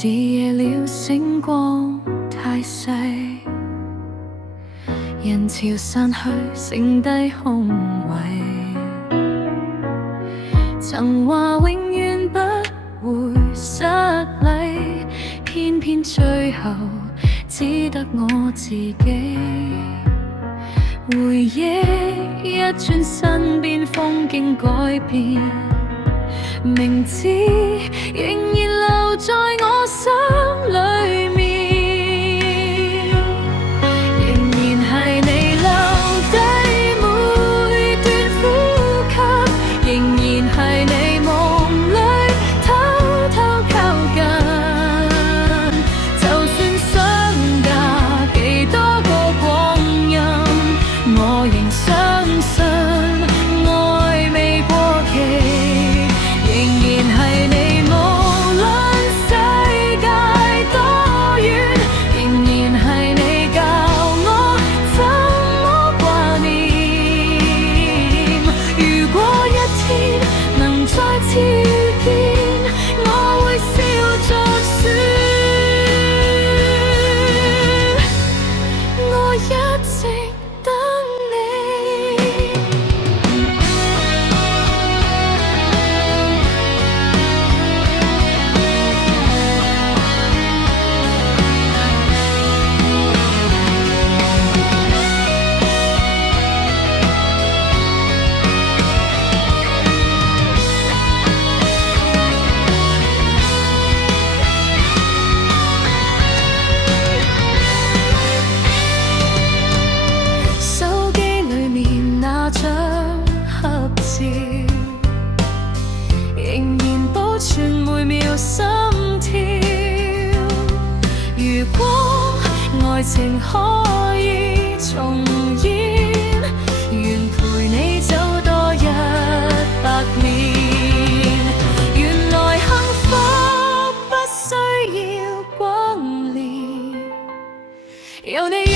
是夜了，星光太細，人潮散去，剩低空位。曾話永遠不會失禮，偏偏最後只得我自己。回憶一轉身邊風景改變，明知仍然留在我心裏面，仍然係你留低每段呼吸，仍然係你夢裏偷偷靠近。就算相隔幾多個光陰，我仍相信愛未過期。仍然保存每秒心跳。如果愛情可以重演，願陪你走多100年。原來幸福不需要光年，有你。